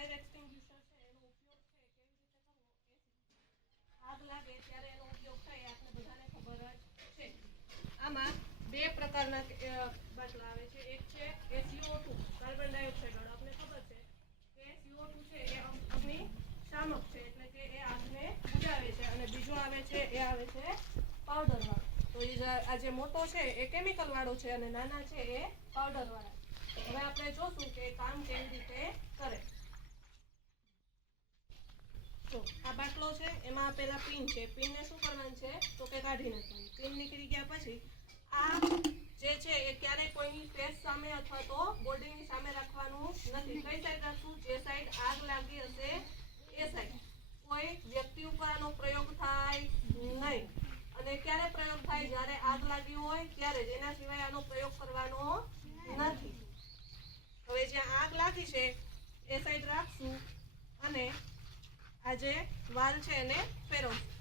Fire extinguisher છે એનો ઉપયોગ છે કેવી રીતે કરવો એ આગ લાગે ત્યારે એનો ઉપયોગ થાય આપણે બધાને ખબર જ છે. આમાં બે પ્રકારના બાટલા આવે છે. એક છે SiO2 કાર્બન ડાયોક્સાઇડ વાળો. આપણે ખબર છે કે CO2 છે એ અગ્નિ શામક છે એટલે કે એ આગને બુઝાવે છે. અને બીજો આવે છે એ આવે છે પાવડર વાળો. તો આ જે મોટો છે એ કેમિકલ વાળો છે અને નાના છે એ પાવડર વાળા. હવે આપણે જોશું કે કામ કેવી રીતે કરે. જો આ બાટલો છે એમાં પેલા પિન છે. પિનને શું કરવાનું છે તો કે કાઢી નાખવાની. પિન નીકળી ગયા પછી આ જે છે એ ક્યારેય કોઈની ફેસ સામે અથવા તો બોડીની સામે રાખવાનું નથી. કઈ સાઈડ રાખવું? જે સાઈડ આગ લાગી હશે એ સાઈડ. કોઈ વ્યક્તિ ઉપર આનો પ્રયોગ થાય નહીં. અને ક્યારે પ્રયોગ થાય? જ્યારે આગ લાગી હોય ત્યારે જ. એના સિવાય આનો પ્રયોગ કરવાનો નથી. હવે જ્યાં આગ લાગી છે એ સાઈડ રાખશું અને આ જે વાલ છે એને ફેરવશું.